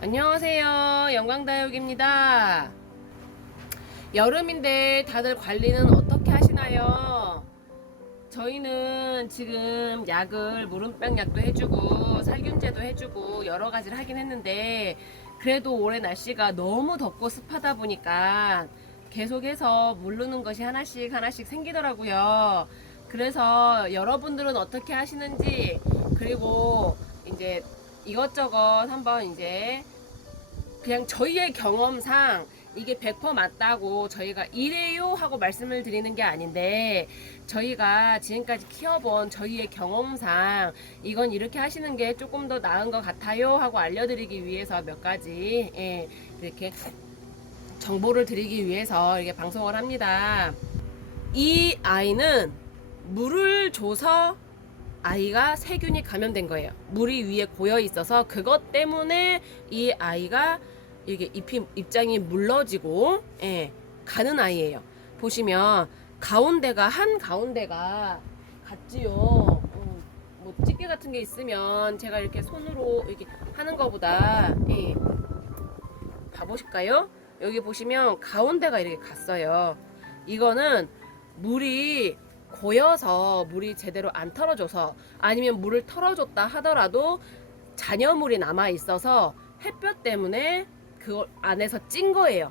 안녕하세요. 영광다육입니다. 여름인데 다들 관리는 어떻게 하시나요? 저희는 지금 약을 무름병 약도 해주고 살균제도 해주고 여러 가지를 하긴 했는데 그래도 올해 날씨가 너무 덥고 습하다 보니까 계속해서 물르는 것이 하나씩 생기더라고요. 그래서 여러분들은 어떻게 하시는지, 그리고 이제 이것저것 한번 이제 그냥 저희의 경험상 이게 100% 맞다고 저희가 이래요 하고 말씀을 드리는 게 아닌데, 저희가 지금까지 키워본 저희의 경험상 이건 이렇게 하시는 게 조금 더 나은 것 같아요 하고 알려드리기 위해서 몇 가지 이렇게 정보를 드리기 위해서 이렇게 방송을 합니다. 이 아이는 물을 줘서 아이가 세균이 감염된 거예요. 물이 위에 고여 있어서 그것 때문에 이 아이가 이게 입장이 물러지고 가는 아이예요. 보시면 가운데가 한 가운데가 같지요. 뭐 집게 같은 게 있으면 제가 이렇게 손으로 이렇게 하는 것보다 봐보실까요? 여기 보시면 가운데가 이렇게 갔어요. 이거는 물이 고여서 물이 제대로 안 털어줘서, 아니면 물을 털어줬다 하더라도 잔여물이 남아 있어서 햇볕 때문에 그 안에서 찐 거예요.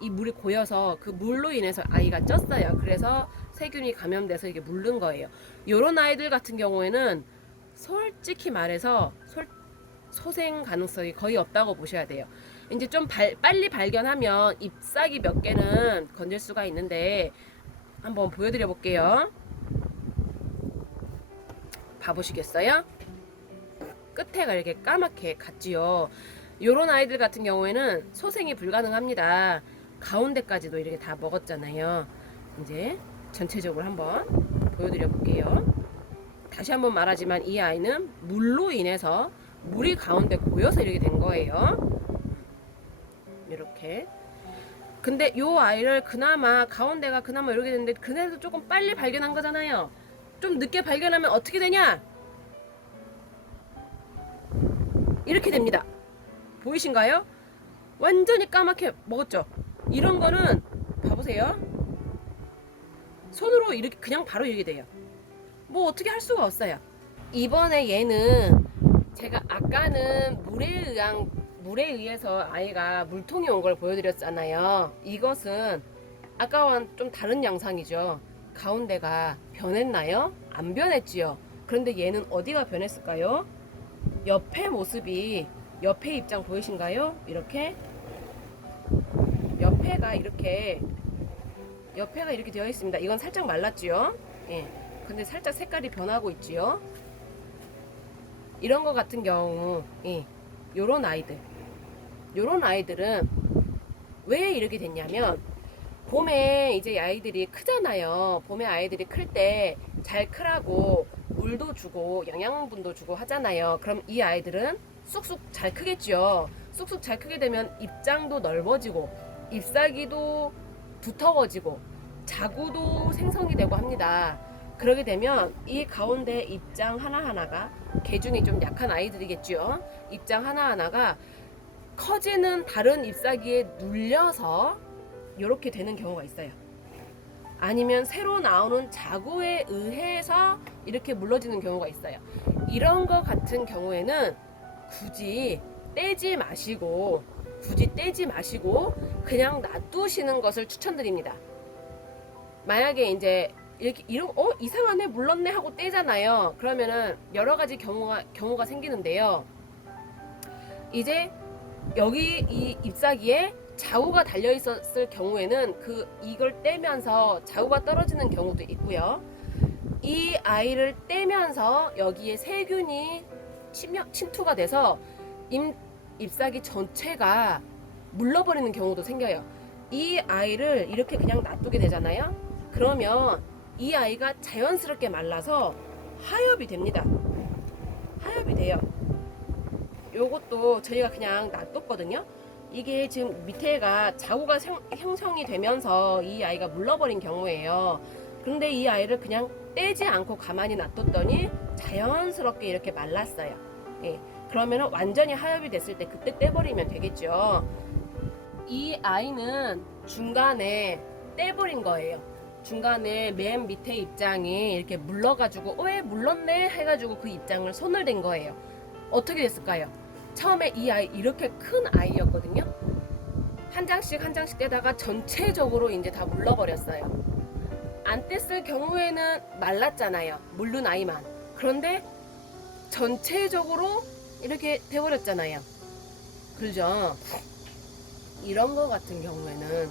이 물이 고여서 그 물로 인해서 아이가 쪘어요. 그래서 세균이 감염돼서 이게 물른 거예요. 요런 아이들 같은 경우에는 솔직히 말해서 소생 가능성이 거의 없다고 보셔야 돼요. 이제 좀 빨리 발견하면 잎사귀 몇 개는 건질 수가 있는데 한번 보여드려 볼게요. 봐보시겠어요? 끝에가 이렇게 까맣게 갔지요. 요런 아이들 같은 경우에는 소생이 불가능합니다. 가운데까지도 이렇게 다 먹었잖아요. 이제 전체적으로 한번 보여드려 볼게요. 다시 한번 말하지만 이 아이는 물로 인해서 물이 가운데 고여서 이렇게 된 거예요. 이렇게. 근데 요 아이를 그나마 가운데가 그나마 이렇게 됐는데 그래도 조금 빨리 발견한 거잖아요. 좀 늦게 발견하면 어떻게 되냐? 이렇게 됩니다. 보이신가요? 완전히 까맣게 먹었죠? 이런 거는 봐보세요. 손으로 이렇게 그냥 바로 이렇게 돼요. 뭐 어떻게 할 수가 없어요. 이번에 얘는 제가 아까는 물에 의해서 아이가 물통이 온 걸 보여드렸잖아요. 이것은 아까와는 좀 다른 양상이죠. 가운데가 변했나요? 안 변했지요. 그런데 얘는 어디가 변했을까요? 옆에 모습이, 옆에 입장 보이신가요? 이렇게 옆에가 이렇게 되어 있습니다. 이건 살짝 말랐지요. 근데 살짝 색깔이 변하고 있지요. 이런 거 같은 경우 요런 아이들은 왜 이렇게 됐냐면, 봄에 이제 아이들이 크잖아요. 봄에 아이들이 클 때 잘 크라고 물도 주고 영양분도 주고 하잖아요. 그럼 이 아이들은 쑥쑥 잘 크겠죠. 쑥쑥 잘 크게 되면 입장도 넓어지고 잎사귀도 두터워지고 자구도 생성이 되고 합니다. 그러게 되면 이 가운데 입장 하나하나가, 개중이 좀 약한 아이들이겠죠. 입장 하나하나가 커지는 다른 잎사귀에 눌려서 이렇게 되는 경우가 있어요. 아니면 새로 나오는 자구에 의해서 이렇게 물러지는 경우가 있어요. 이런 거 같은 경우에는 굳이 떼지 마시고 그냥 놔두시는 것을 추천드립니다. 만약에 이제 이렇게 이상하네, 물렀네 하고 떼잖아요. 그러면은 여러 가지 경우가 생기는데요. 이제 여기 이 잎사귀에 자구가 달려 있었을 경우에는 이걸 떼면서 자구가 떨어지는 경우도 있고요. 이 아이를 떼면서 여기에 세균이 침투가 돼서 잎사귀 전체가 물러버리는 경우도 생겨요. 이 아이를 이렇게 그냥 놔두게 되잖아요. 그러면 이 아이가 자연스럽게 말라서 하엽이 됩니다. 하엽이 돼요. 요것도 저희가 그냥 놔뒀거든요. 이게 지금 밑에가 자구가 형성이 되면서 이 아이가 물러버린 경우예요. 그런데 이 아이를 그냥 떼지 않고 가만히 놔뒀더니 자연스럽게 이렇게 말랐어요. 그러면 완전히 하엽이 됐을 때 그때 떼버리면 되겠죠. 이 아이는 중간에 떼버린 거예요. 중간에 맨 밑에 입장이 이렇게 물러가지고 왜 물렀네 해가지고 그 입장을 손을 댄 거예요. 어떻게 됐을까요? 처음에 이 아이 이렇게 큰 아이였거든요. 한 장씩 한 장씩 떼다가 전체적으로 이제 다 물러버렸어요. 안 뗐을 경우에는 말랐잖아요. 물른 아이만. 그런데 전체적으로 이렇게 돼버렸잖아요. 그죠? 이런 거 같은 경우에는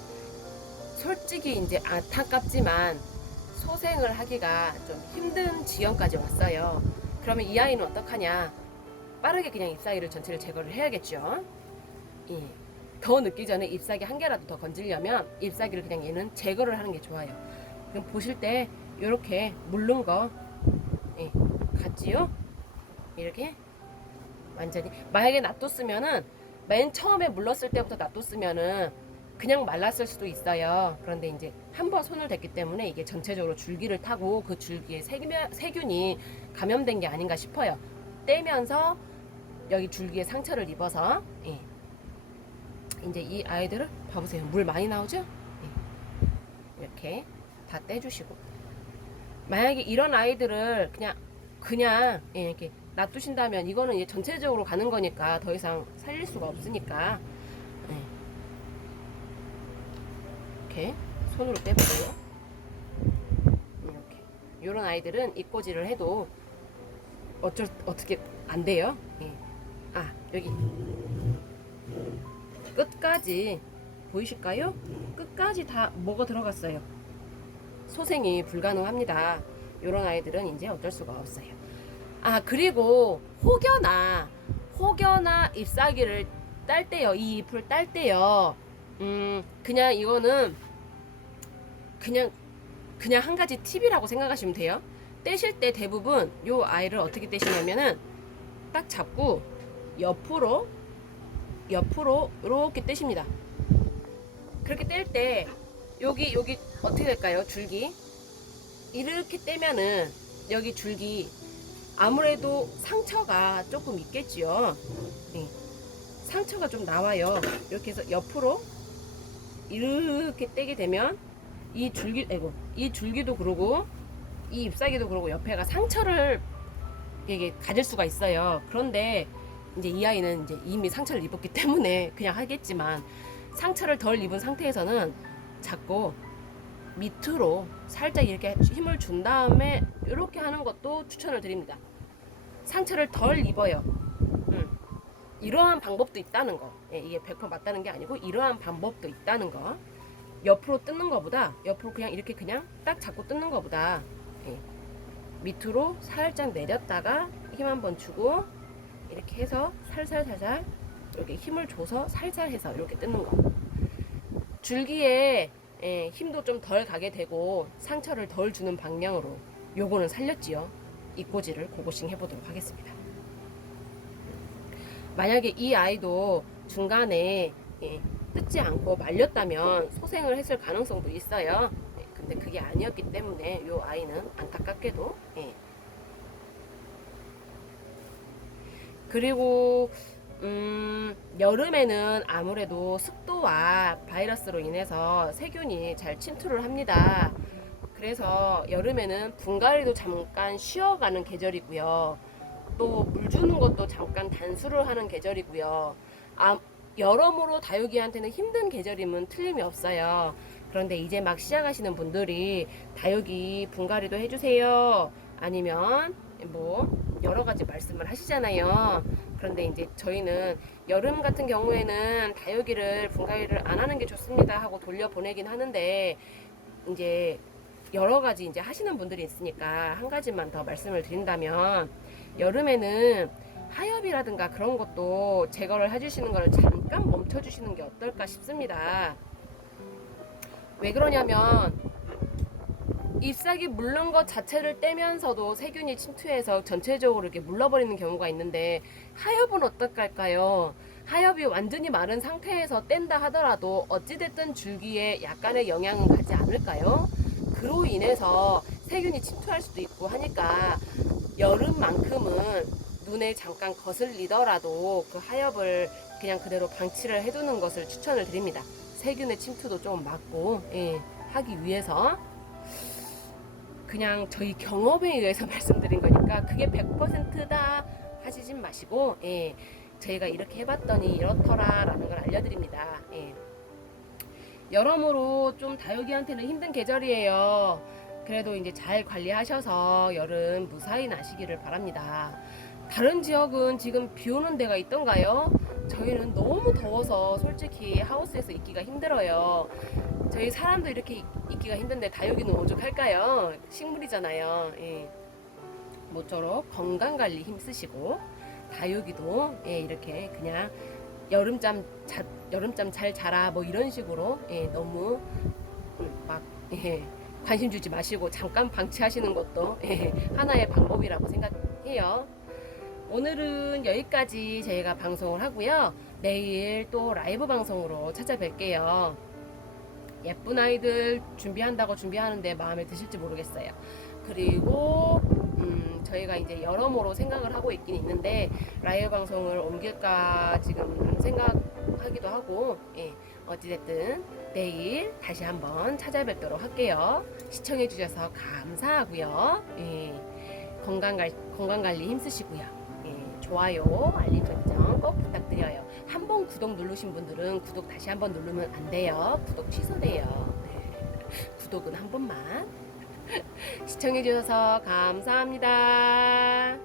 솔직히 이제 안타깝지만 소생을 하기가 좀 힘든 지경까지 왔어요. 그러면 이 아이는 어떡하냐? 빠르게 그냥 잎사귀를 전체를 제거를 해야겠죠. 예. 더 늦기 전에 잎사귀 한 개라도 더 건지려면 잎사귀를 그냥 얘는 제거를 하는 게 좋아요. 그럼 보실 때 이렇게 물른 거 예, 같지요? 이렇게 완전히 만약에 놔뒀으면은 맨 처음에 물렀을 때부터 놔뒀으면은 그냥 말랐을 수도 있어요. 그런데 이제 한번 손을 댔기 때문에 이게 전체적으로 줄기를 타고 그 줄기에 세균이 감염된 게 아닌가 싶어요. 떼면서 여기 줄기에 상처를 입어서 예. 이제 이 아이들을 봐보세요. 물 많이 나오죠? 예. 이렇게 다 떼주시고 만약에 이런 아이들을 그냥 예, 이렇게 놔두신다면 이거는 이제 전체적으로 가는 거니까 더 이상 살릴 수가 없으니까 예. 이렇게 손으로 빼보고요. 이렇게 이런 아이들은 입꼬지를 해도 어떻게 안 돼요. 예. 아 여기 끝까지 보이실까요? 끝까지 다 뭐가 들어갔어요. 소생이 불가능합니다. 이런 아이들은 이제 어쩔 수가 없어요. 아 그리고 혹여나 잎사귀를 딸 때요, 이 잎을 딸 때요, 그냥 이거는 그냥 한 가지 팁이라고 생각하시면 돼요. 떼실 때 대부분 요 아이를 어떻게 떼시냐면은 딱 잡고 옆으로 이렇게 떼십니다. 그렇게 뗄 때 여기 어떻게 될까요? 줄기 이렇게 떼면은 여기 줄기 아무래도 상처가 조금 있겠지요. 네. 상처가 좀 나와요. 이렇게 해서 옆으로 이렇게 떼게 되면 이 줄기도 그러고 이 잎사귀도 그러고 옆에가 상처를 이게 가질 수가 있어요. 그런데 이제 이 아이는 이제 이미 상처를 입었기 때문에 그냥 하겠지만 상처를 덜 입은 상태에서는 자꾸 밑으로 살짝 이렇게 힘을 준 다음에 이렇게 하는 것도 추천을 드립니다. 상처를 덜 입어요. 이러한 방법도 있다는 거. 예, 이게 100% 맞다는 게 아니고 이러한 방법도 있다는 거. 옆으로 뜯는 것보다 옆으로 그냥 이렇게 그냥 딱 잡고 뜯는 것보다 예, 밑으로 살짝 내렸다가 힘 한번 주고 이렇게 해서 살살 이렇게 힘을 줘서 살살 해서 이렇게 뜯는 거. 줄기에 예, 힘도 좀 덜 가게 되고 상처를 덜 주는 방향으로 요거는 살렸지요. 입꼬지를 고고싱 해보도록 하겠습니다. 만약에 이 아이도 중간에 예, 뜯지 않고 말렸다면 소생을 했을 가능성도 있어요. 예, 근데 그게 아니었기 때문에 이 아이는 안타깝게도 예. 그리고 여름에는 아무래도 습도와 바이러스로 인해서 세균이 잘 침투를 합니다. 그래서 여름에는 분갈이도 잠깐 쉬어가는 계절이고요. 또 물 주는 것도 잠깐 단수를 하는 계절이고요. 여러모로 다육이한테는 힘든 계절임은 틀림이 없어요. 그런데 이제 막 시작하시는 분들이 다육이 분갈이도 해주세요. 아니면 뭐 여러 가지 말씀을 하시잖아요. 그런데 이제 저희는 여름 같은 경우에는 다육이를 분갈이를 안 하는 게 좋습니다 하고 돌려보내긴 하는데 이제 여러 가지 이제 하시는 분들이 있으니까 한 가지만 더 말씀을 드린다면 여름에는 하엽이라든가 그런 것도 제거를 해주시는 걸 잠깐 멈춰주시는 게 어떨까 싶습니다. 왜 그러냐면 잎사귀 물른 것 자체를 떼면서도 세균이 침투해서 전체적으로 이렇게 물러버리는 경우가 있는데 하엽은 어떨까요? 하엽이 완전히 마른 상태에서 뗀다 하더라도 어찌됐든 줄기에 약간의 영향은 가지 않을까요? 그로 인해서 세균이 침투할 수도 있고 하니까 여름만큼은 눈에 잠깐 거슬리더라도 그 하엽을 그냥 그대로 방치를 해두는 것을 추천을 드립니다. 세균의 침투도 좀 막고 하기 위해서 그냥 저희 경험에 의해서 말씀드린 거니까 그게 100%다 하시진 마시고 저희가 이렇게 해봤더니 이렇더라 라는 걸 알려드립니다. 여러모로 좀 다육이한테는 힘든 계절이에요. 그래도 이제 잘 관리하셔서 여름 무사히 나시기를 바랍니다. 다른 지역은 지금 비 오는 데가 있던가요? 저희는 너무 더워서 솔직히 하우스에서 있기가 힘들어요. 저희 사람도 이렇게 있기가 힘든데 다육이는 오죽할까요? 식물이잖아요. 모쪼록 건강관리 힘쓰시고 다육이도 이렇게 그냥 여름잠 잘 자라 뭐 이런 식으로 너무 막 관심 주지 마시고 잠깐 방치하시는 것도 하나의 방법이라고 생각해요. 오늘은 여기까지 저희가 방송을 하고요. 내일 또 라이브 방송으로 찾아뵐게요. 예쁜 아이들 준비하는데 마음에 드실지 모르겠어요. 그리고 저희가 이제 여러모로 생각을 하고 있긴 있는데 라이브 방송을 옮길까 지금 생각하기도 하고 어찌됐든 내일 다시 한번 찾아뵙도록 할게요. 시청해 주셔서 감사하고요. 건강관리 힘쓰시고요. 좋아요, 알림 설정 꼭 부탁드려요. 한번 구독 누르신 분들은 구독 다시 한번 누르면 안 돼요. 구독 취소돼요. 구독은 한 번만. 시청해 주셔서 감사합니다.